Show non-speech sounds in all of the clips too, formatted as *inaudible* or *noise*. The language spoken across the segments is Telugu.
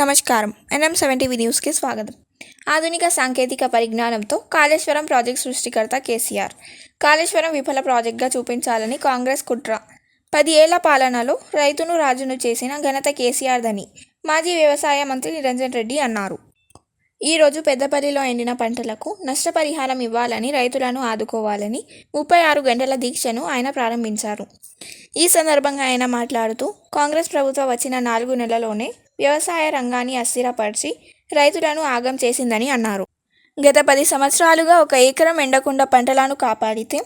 నమస్కారం. ఎన్ఎం సెవెంటీ టీవీ న్యూస్కి స్వాగతం. ఆధునిక సాంకేతిక పరిజ్ఞానంతో కాళేశ్వరం ప్రాజెక్ట్ సృష్టికర్త కేసీఆర్. కాళేశ్వరం విఫల ప్రాజెక్ట్గా చూపించాలని కాంగ్రెస్ కుట్ర. పది ఏళ్ళ పాలనలో రైతును రాజును చేసిన ఘనత కేసీఆర్దని మాజీ వ్యవసాయ మంత్రి నిరంజన్ రెడ్డి అన్నారు. ఈరోజు పెద్దపల్లిలో ఎండిన పంటలకు నష్టపరిహారం ఇవ్వాలని రైతులను ఆదుకోవాలని ముప్పై ఆరు గంటల దీక్షను ఆయన ప్రారంభించారు. ఈ సందర్భంగా ఆయన మాట్లాడుతూ కాంగ్రెస్ ప్రభుత్వం వచ్చిన నాలుగు నెలలోనే వ్యవసాయ రంగాన్ని అస్థిరపరిచి రైతులను ఆగం చేసిందని అన్నారు. గత పది సంవత్సరాలుగా ఒక ఎకరం ఎండకుండా పంటలను కాపాడితే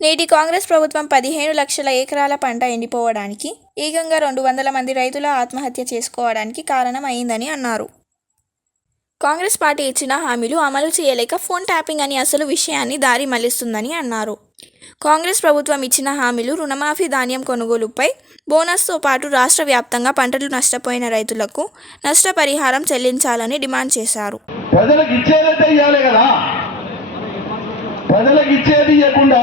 నేటి కాంగ్రెస్ ప్రభుత్వం పదిహేను లక్షల ఎకరాల పంట ఎండిపోవడానికి ఏకంగా రెండు వందల మంది రైతుల ఆత్మహత్య చేసుకోవడానికి కారణం అయిందని అన్నారు. కాంగ్రెస్ పార్టీ ఇచ్చిన హామీలు అమలు చేయలేక ఫోన్ ట్యాపింగ్ అని అసలు విషయాన్ని దారి మళ్ళిస్తుందని అన్నారు. కాంగ్రెస్ ప్రభుత్వం ఇచ్చిన హామీలు రుణమాఫీ ధాన్యం కొనుగోలుపై బోనస్తో పాటు రాష్ట్ర వ్యాప్తంగా పంటలు నష్టపోయిన రైతులకు నష్టపరిహారం చెల్లించాలని డిమాండ్ చేశారు. ప్రజలకు ఇచ్చేదైతే ఇవ్వాలి కదా. ప్రజలకు ఇచ్చేది ఇవ్వకుండా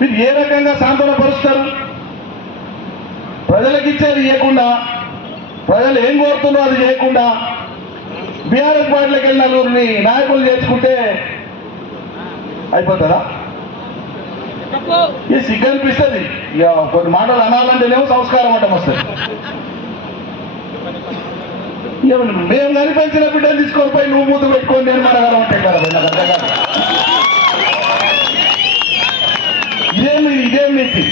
మీరు ఏ రకంగా సాంత్వనపరుస్తారు ప్రజలకు ఇచ్చేది ఇవ్వకుండా ప్రజలు ఏం కోరుతున్నారో అది చేయకుండా బీఆర్ఎస్ పార్టీలకు వెళ్ళిన నలుగురిని నాయకులు చేసుకుంటే అయిపోతుందా ఇది సిగ్గు అనిపిస్తుంది? ఇక కొన్ని మాటలు అనాలంటేనేమో సంస్కారం అంటే వస్తుంది మేము కనిపించిన బిడ్డలు తీసుకొని పోయి నువ్వు ముందు పెట్టుకొని నేను మనగలం అంటే కదా ఇదేం నీతి?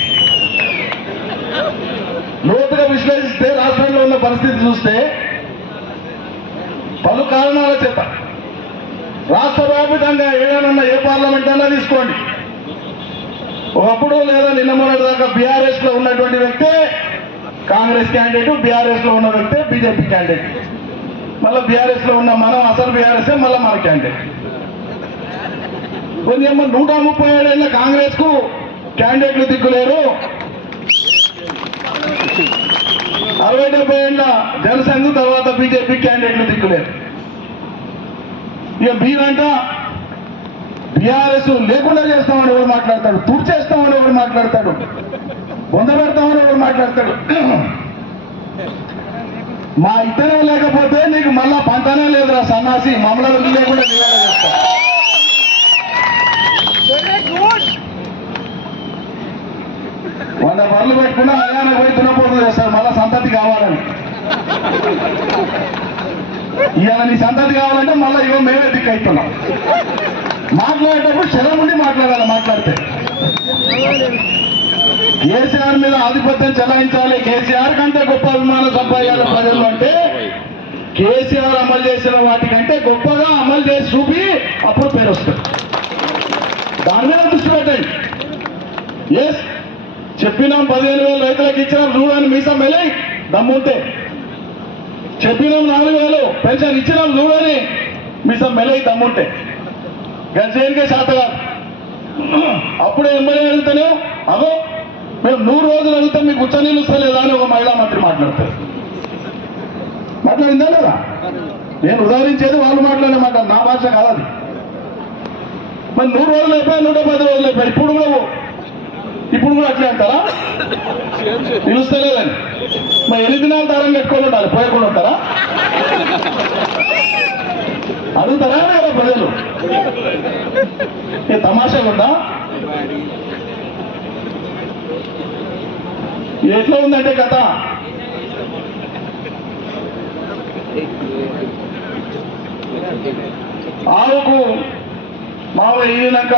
లోతుగా విశ్లేషిస్తే రాష్ట్రంలో ఉన్న పరిస్థితి చూస్తే పలు కారణాల చేత రాష్ట్ర వ్యాపితంగా ఏదైనా ఏ పార్లమెంట్ అన్నా తీసుకోండి. ఒకప్పుడు లేదా నిన్న మొన్నటి దాకా బీఆర్ఎస్లో ఉన్నటువంటి వ్యక్తే కాంగ్రెస్ క్యాండిడేట్ బీఆర్ఎస్లో ఉన్న వ్యక్తే బీజేపీ క్యాండిడేట్. మళ్ళీ బీఆర్ఎస్లో ఉన్న మనం అసలు బీఆర్ఎస్ మళ్ళీ మన క్యాండిడేట్. కొన్ని నూట ముప్పై ఏడేళ్ళ కాంగ్రెస్కు క్యాండిడేట్లు దిక్కులేరు అరవై డెబ్బై ఏళ్ళ జనసంఘ్ తర్వాత బీజేపీ క్యాండిడేట్లు దిక్కులేరు ఇక మీరంట బీఆర్ఎస్ లేకుండా చేస్తామని ఎవరు మాట్లాడతాడు? తుడిచేస్తామని ఎవరు మాట్లాడతాడు? బొంద పెడతామని ఎవరు మాట్లాడతాడు? మా ఇద్దరే లేకపోతే నీకు మళ్ళా పంటనే లేదురా సన్నాసి. మమ్మల్ని లేకుండా నివారణ చేస్తా వంద పనులు పెట్టుకున్నా పోయి దున్నపోతు చేస్తారు మళ్ళా సంతతి కావాలని. ఇవాళ నీ సంతతి కావాలంటే మళ్ళీ ఇవ్వ మేమే దిక్కు అవుతున్నాం మాట్లాడేటప్పుడు శరం ఉండి మాట్లాడాలి మాట్లాడితే. కేసీఆర్ మీద ఆధిపత్యం చెలాయించాలి. కేసీఆర్ కంటే గొప్ప అభిమానం సంపాదించాలి ప్రజలు అంటే కేసీఆర్ అమలు చేసిన వాటికంటే గొప్పగా అమలు చేసి చూపి అప్పుడు పేరు వస్తుంది. దాని మీద దృష్టి పెట్టండి. ఎస్ చెప్పినాం పదిహేను వేలు రైతులకు ఇచ్చినాం చూడని మీసం వెళ్ళి దమ్ముంటే. చెప్పినాం నాలుగు వేలు పెన్షన్ ఇచ్చినాం చూడని మీసం మెలై దమ్ముంటే. గంజేనికే శాత కాదు అప్పుడే ఎమ్మెల్యే అడుగుతానే అదో మేము నూరు రోజులు అడిగితే మీకు ఉచ్చ నీళ్ళు అని ఒక మహిళా మంత్రి మాట్లాడతారు. మాట్లాడిందా లేదా? నేను ఉదాహరించేది వాళ్ళు మాట్లాడే మాట నా భాష కాదు మరి నూరు రోజులు అయిపోయి నూట పది రోజులు అయిపోయి ఇప్పుడు కూడా ఇప్పుడు కూడా అట్లే అంటారా? పిలుస్తలేదని. మరి ఎన్ని దినాలు దారం కట్టుకొని ఉండాలి పోయకుండా ఉంటారా? అడుగుతారా కదా ప్రజలు? ఏ తమాషా ఉందా? ఎట్లా ఉందంటే కథ? ఆవుకు మావ ఈనాక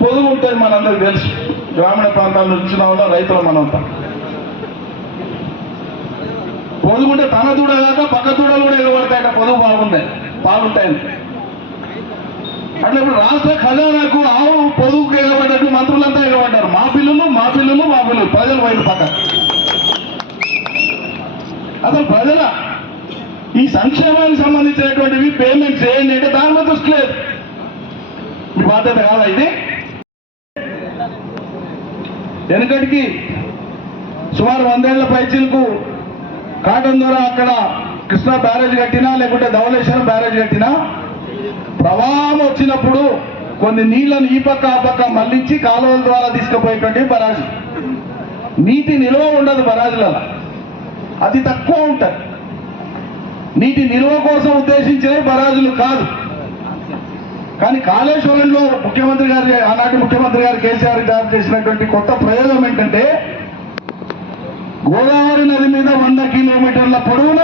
పొదుగు ఉంటుంది మనందరికి తెలుసు. గ్రామీణ ప్రాంతాల నుంచి రావడం వాళ్ళ రైతుల మనంతా పొదుగుంటే తన దూడ కాక పక్క దూడలు కూడా ఎగబడతాయట. పొదుగు బాగుంది బాగుంటాయని అట్లా ఇప్పుడు రాష్ట్ర ఖజానాకు ఆవు పొదుగుకు ఎగబడ్డట్టు మంత్రులంతా ఎగబడ్డారు. మా పిల్లలు మా పిల్లలు మా పిల్లలు ప్రజలు వైపు పక్క. అసలు ప్రజల ఈ సంక్షేమానికి సంబంధించినటువంటివి పేమెంట్ చేయండి అంటే దాని మీద దృష్టి లేదు. మీ బాధ్యత కాదా ఇది? వెనకటికి సుమారు వందేళ్ళ పైచీలకు కాటన్ ద్వారా అక్కడ కృష్ణా బ్యారేజ్ కట్టినా లేకుంటే ధవలేశ్వరం బ్యారేజ్ కట్టినా ప్రవాహం వచ్చినప్పుడు కొన్ని నీళ్ళను ఈ పక్క ఆ పక్క మళ్ళించి కాలువల ద్వారా తీసుకుపోయేటువంటి బరాజ్. నీటి నిల్వ ఉండదు బరాజులలో. అతి తక్కువ ఉంటుంది. నీటి నిల్వ కోసం ఉద్దేశించే బరాజులు కాదు. కానీ కాళేశ్వరంలో ముఖ్యమంత్రి గారు ఆనాటి ముఖ్యమంత్రి గారు కేసీఆర్ గారు చేసినటువంటి కొత్త ప్రయోగం ఏంటంటే గోదావరి నది మీద వంద కిలోమీటర్ల పొడవున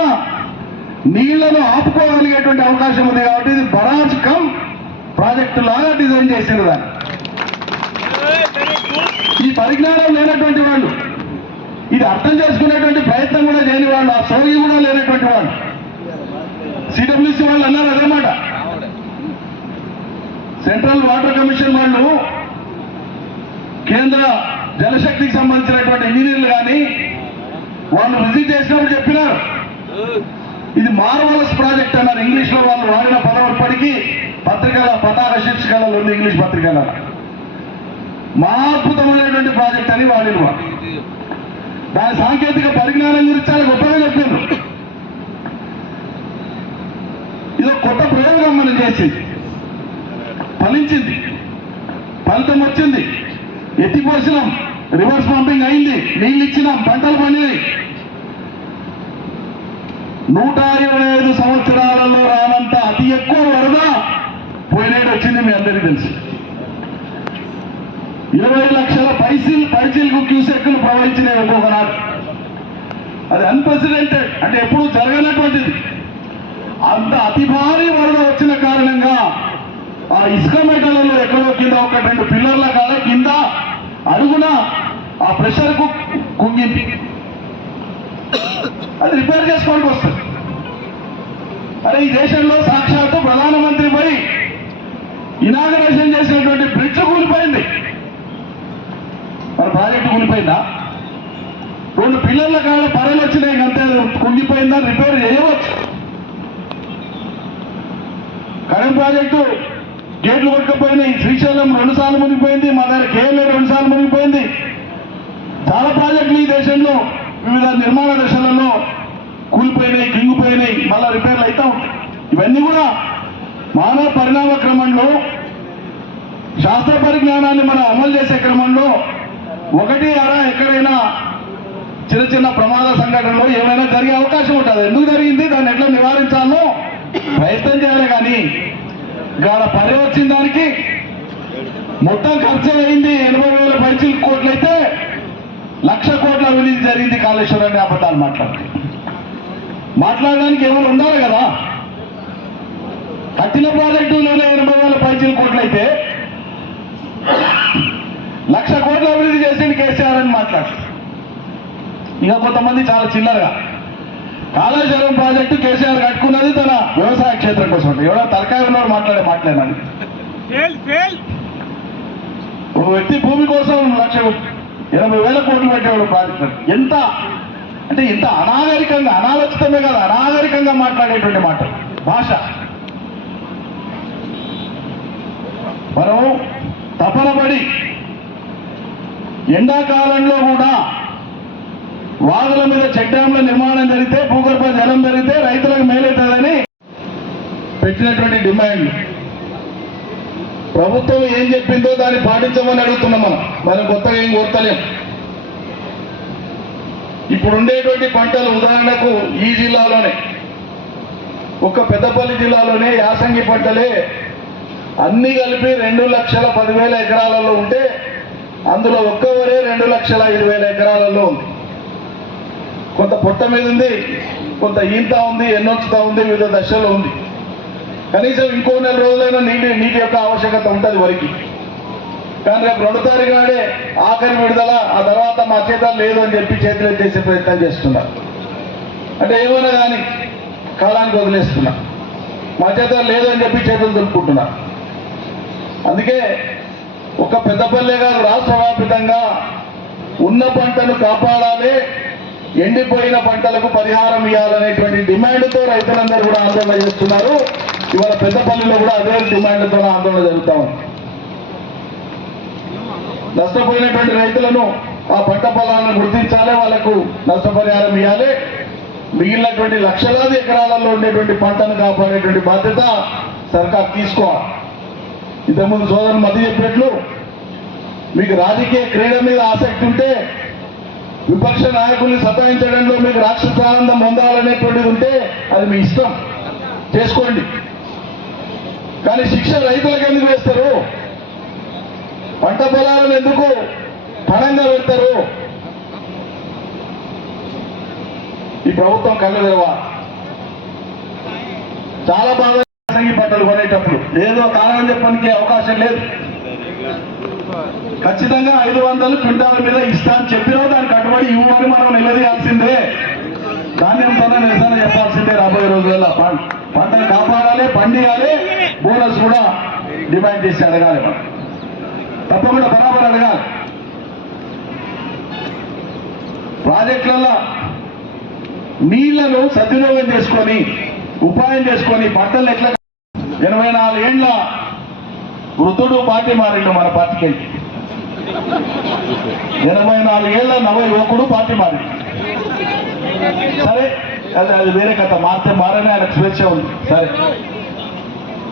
నీళ్ళను ఆపుకోగలిగేటువంటి అవకాశం ఉంది కాబట్టి ఇది బరాజ్ కమ్ ప్రాజెక్టు లాగా డిజైన్ చేసింది దాన్ని. ఈ పరిజ్ఞానం లేనటువంటి వాళ్ళు ఇది అర్థం చేసుకునేటువంటి ప్రయత్నం కూడా చేయని వాళ్ళు ఆ సౌర్యం కూడా లేనటువంటి వాళ్ళు. సిడబ్ల్యూసీ వాళ్ళు అన్నారు అదనమాట సెంట్రల్ వాటర్ కమిషన్ వాళ్ళు కేంద్ర జలశక్తికి సంబంధించినటువంటి ఇంజనీర్లు కానీ వాళ్ళు విజిట్ చేసినప్పుడు చెప్పినారు. ఇది మార్వలస్ ప్రాజెక్ట్ అన్నారు. ఇంగ్లీష్లో వాళ్ళు వాడిన పదవప్పటికీ పత్రికల పతాక శీర్షికలలో ఉంది ఇంగ్లీష్ పత్రికల. మహాద్భుతమైనటువంటి ప్రాజెక్ట్ అని వాడిన దాని సాంకేతిక పరిజ్ఞానం గురించి చాలా గొప్పగా చెప్పిండ్రు ఇది కొత్త ప్రయోగం మనం చేసేది. ఫలించింది ఫలితం వచ్చింది. ఎత్తిపోసినాం రివర్స్ పంపింగ్ అయింది. నీళ్ళు ఇచ్చినాం పంటలు పండినాయి. నూట ఇరవై ఐదు సంవత్సరాలలో రానంత అతి ఎక్కువ వరద పోయినేడు వచ్చింది మీ అందరికీ తెలుసు. ఇరవై లక్షల పైసలు పైసీలకు క్యూసెక్కులు ప్రవహించినాయి ఒక్కొక్క నాడు అది అన్ప్రెసిడెంటెడ్ అంటే ఎప్పుడూ జరగనటువంటిది. అంత అతి భారీ వరద వచ్చిన కారణంగా ఆ ఇసుక మెటలలో ఎక్కడో కింద ఒక రెండు పిల్లర్ల కాడ కింద అడుగున ఆ ప్రెషర్కు కుంగింది. అది రిపేర్ చేసుకోవడానికి వస్తుంది. అరే ఈ దేశంలో సాక్షాత్తు ప్రధానమంత్రి పోయి ఇనాగరేషన్ చేసినటువంటి బ్రిడ్జ్ కూలిపోయింది. మన ప్రాజెక్టు కూలిపోయిందా? రెండు పిల్లర్ల కాడ పరలు వచ్చినాయి అంతే కుంగిపోయిందా? రిపేర్ చేయవచ్చు. కరెంట్ ప్రాజెక్టు గేట్లు కొట్టుకుపోయినాయి. శ్రీశైలం రెండుసార్లు మునిగిపోయింది. మా దగ్గర కేఎల్ఏ రెండుసార్లు మునిగిపోయింది. చాలా ప్రాజెక్టులు ఈ దేశంలో వివిధ నిర్మాణ దశలలో కూలిపోయినాయి కింగిపోయినాయి మళ్ళా రిపేర్లు అవుతా ఉంటాయి. ఇవన్నీ కూడా మానవ పరిణామ క్రమంలో శాస్త్ర పరిజ్ఞానాన్ని మనం అమలు చేసే క్రమంలో ఒకటి అరా ఎక్కడైనా చిన్న చిన్న ప్రమాద సంఘటనలో ఏమైనా జరిగే అవకాశం ఉంటుంది. ఎందుకు జరిగింది? దాన్ని ఎట్లా నివారించాలో ప్రయత్నం చేయాలి కానీ గాడ పని వచ్చిన దానికి మొత్తం ఖర్చు అయింది. ఎనభై వేల పైసలు కోట్లయితే లక్ష కోట్ల అవినీతి జరిగింది కాళేశ్వరాన్ని అబద్ధాలు మాట్లాడి మాట్లాడడానికి ఎవరు ఉండాలి కదా? కట్టిన ప్రాజెక్టు లేదా ఎనభై వేల పైసలు కోట్లయితే లక్ష కోట్ల అభివృద్ధి చేసింది కేసీఆర్ అని మాట్లాడు. ఇంకా కొంతమంది చాలా చిల్లరగా. కాళేశ్వరం ప్రాజెక్టు కేసీఆర్ కట్టుకున్నది తన వ్యవసాయ క్షేత్రం కోసం. ఎవరో ఉన్నవాడు మాట్లాడే ఫెయిల్ ఒక వ్యక్తి భూమి కోసం లక్ష ఎనభై వేల కోట్లు పెట్టేవాడు ప్రాజెక్టు. ఎంత? అంటే ఇంత అనాగరికంగా అనాలోచితమే కాదు అనాగరికంగా మాట్లాడేటువంటి మాట. భాష. మనం తపన పడి ఎండాకాలంలో కూడా వాగుల మీద చెక్ డ్యాంల నిర్మాణం జరిగితే భూగర్భ జలం జరిగితే రైతులకు మేలవుతుందని పెట్టినటువంటి డిమాండ్. ప్రభుత్వం ఏం చెప్పిందో దాన్ని పాటించమని అడుగుతున్నాం మనం. మనం కొత్తగా ఏం కోరతలేం. ఇప్పుడు ఉండేటువంటి పంటలు ఉదాహరణకు ఈ జిల్లాలోనే ఒక్క పెద్దపల్లి జిల్లాలోనే యాసంగి పంటలే అన్ని కలిపి రెండు లక్షల పదివేల ఎకరాలలో ఉంటే అందులో ఒక్క వరే రెండు లక్షల ఐదు వేల ఎకరాలలో ఉంది. కొంత పొట్ట మీద ఉంది కొంత ఈత ఉంది ఎన్నొచ్చుతా ఉంది వివిధ దశలో ఉంది. కనీసం ఇంకో నెల రోజులైనా నీటి నీటి యొక్క ఆవశ్యకత ఉంటుంది వరకు. కానీ రేపు రెండు తారీఖు నాడే ఆఖరి విడుదల ఆ తర్వాత మా చేత లేదు అని చెప్పి చేతులు చేసే ప్రయత్నం చేస్తున్నారు అంటే ఏమైనా కానీ కాలానికి వదిలేస్తున్నా. మా చేత లేదు అని చెప్పి చేతులు దులుపుకుంటున్నారు అందుకే ఒక పెద్దపల్లె కాదు రాష్ట్ర వ్యాపితంగా ఉన్న పంటను కాపాడాలి ఎండిపోయిన పంటలకు పరిహారం ఇవ్వాలనేటువంటి డిమాండ్తో రైతులందరూ కూడా ఆందోళన చేస్తున్నారు. ఇవాళ పెద్దపల్లిలో కూడా అదే డిమాండ్తో ఆందోళన జరుగుతాం నష్టపోయినటువంటి రైతులను ఆ పంట పొలాలను గుర్తించాలి వాళ్ళకు నష్టపరిహారం ఇవ్వాలి. మిగిలినటువంటి లక్షలాది ఎకరాలలో ఉండేటువంటి పంటను కాపాడేటువంటి బాధ్యత సర్కార్ తీసుకోవాలి. ఇంతకుముందు సోదరులు మధ్య చెప్పినట్లు మీకు రాజకీయ క్రీడ మీద ఆసక్తి ఉంటే విపక్ష నాయకుల్ని సతాయించడంలో మీకు రాక్షసానందం పొందాలనేటువంటిది ఉంటే అది మీ ఇష్టం. చేసుకోండి. కానీ శిక్ష రైతులకు ఎందుకు వేస్తారు? పంట పొలాలను ఎందుకు పణంగా పెడతారు? ఈ ప్రభుత్వం కళ్ళు చాలా బాగా పంటలు కొనేటప్పుడు. ఏదో కారణం చెప్పడానికి అవకాశం లేదు. ఖచ్చితంగా ఐదు వందలు క్వింటాల మీద ఇస్తా అని చెప్పినా దానికి కట్టుబడి ఇవ్వమని మనం నిలదీయాల్సిందే. ధాన్యంతోనే నిరసన చెప్పాల్సిందే రాబోయే రోజులలో. పంటను కాపాడాలి పండియాలి బోనస్ కూడా డిమాండ్ చేసి అడగాలి మనం. తప్పకుండా బరాబర్ అడగాలి. ప్రాజెక్టులలో నీళ్ళను సద్వినియోగం చేసుకొని ఉపాయం చేసుకొని పంటలు ఎట్లా ఎనభై నాలుగేండ్ల వృద్ధుడు పార్టీ మారిండు మన పార్టీకి. ఎనభై నాలుగేళ్ళ నవ యువకుడు పార్టీ మారి సరే అది అది వేరే కథ. మారితే మారని ఆయన స్వేచ్ఛ ఉంది. సరే.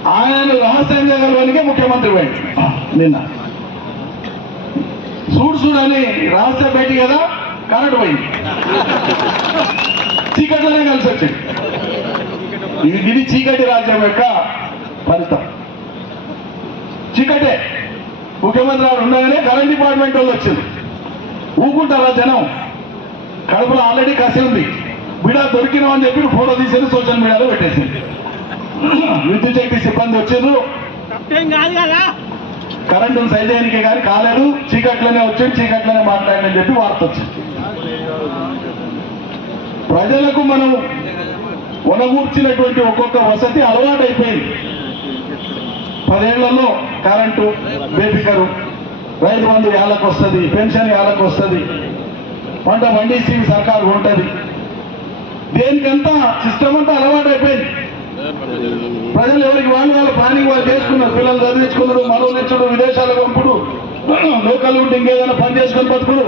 ఆయన రహస్యం గెలవడానికే ముఖ్యమంత్రి పోయింది నిన్న. చూడు చూడని రహస్య భేటీ కదా కరెంట్ పోయింది. చీకట్లోనే కలిసి వచ్చింది ఇది ఇది చీకటి రాజ్యం యొక్క ఫలితం. చీకటే. ముఖ్యమంత్రి గారు ఉండగానే కరెంట్ డిపార్ట్మెంట్ వాళ్ళు వచ్చింది. ఊకుంటారా జనం? కడుపులో ఆల్రెడీ కసి ఉంది. బిడ దొరికినాం అని చెప్పి ఫోటో తీసేది సోషల్ మీడియాలో పెట్టేసింది. విద్యుత్ శక్తి సిబ్బంది వచ్చిండ్రు కరెంటు సైజానికి కానీ కాలేదు. చీకట్లోనే వచ్చి చీకట్లోనే మాట్లాడని చెప్పి వార్త వచ్చింది. ప్రజలకు మనం వనగూర్చినటువంటి ఒక్కొక్క వసతి అలవాటు అయిపోయింది పదేళ్ళలో కరెంటు బేబికరు. రైతు బంధు ఏళ్ళకు వస్తుంది పెన్షన్ ఏళ్ళకు వస్తుంది పంట పండించి సర్కారు ఉంటుంది. దేనికంతా సిస్టమ్ అంతా అలవాటు అయిపోయింది ప్రజలు ఎవరికి వాళ్ళు వాళ్ళ ప్లానింగ్ వాళ్ళు చేసుకున్నారు. పిల్లలు చదివించుకున్నారు మరో నెచ్చుడు విదేశాలకు పంపుడు. *clears throat* లోకల్ ఉంటే ఇంకేదైనా పని చేసుకొని బతుకుడు.